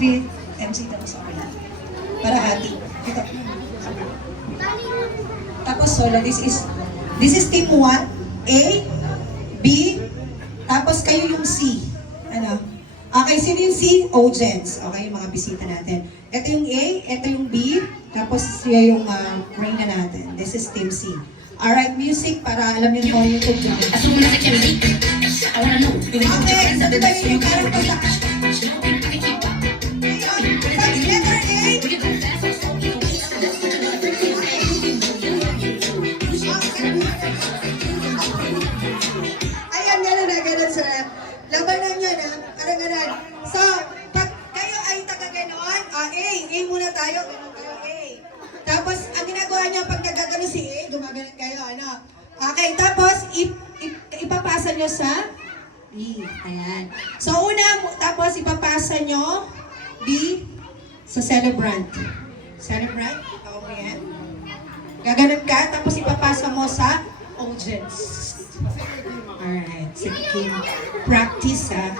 MC tapos sa akin. Para hati. Ito. Tapos solo, this is team 1, A, B, tapos kayo yung C. Ano? Okay, sino yung C? Audience. Okay, yung mga bisita natin. Ito yung A, ito yung B, tapos siya yung reyna natin. This is team C. Alright, music para alam nyo kung yung tugtog. Okay, sabi tayo yung character sa ayan, ganun sir. Labanan nyo na, karagaran. So, pag kayo ay taga-ganon, A muna tayo, ganon kayo, A. Tapos, ang ginagawa nyo, pag nagagano si A, gumaganon kayo, ano. Okay, tapos, ipapasa nyo sa B. Ayan. So, tapos ipapasa nyo B sa celebrant. Celebrant, ako mo yan. Gaganon ka, tapos ipapasa mo sa audience. Alright, sige. Practice, ha?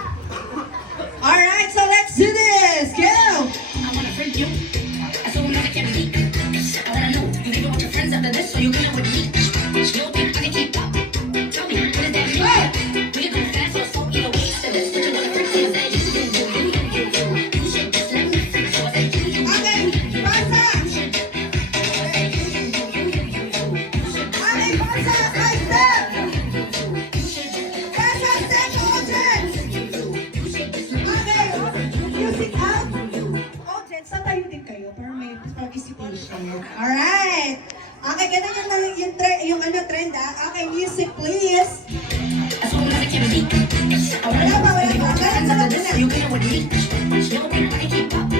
Alright, so let's do this! Go! I wanna friend you. I so I can't be. I wanna know you give all your friends after this, so you can with me. You'll be I can keep up. Tell me, what does that mean? We can go fast or slow, either way. So this, but you wanna friend you that you should just let me freak. So I said you. Okay, pasa! Okay, pasa! I step! Pasa, step, audience! Okay, music out. Audience, satayo din kayo para may participation. Alright. Okay, ganun yung trend, ha? Okay, music please. I so I can't be. I wanna know you give all your friends after this, so you can with me. You'll be I can keep up.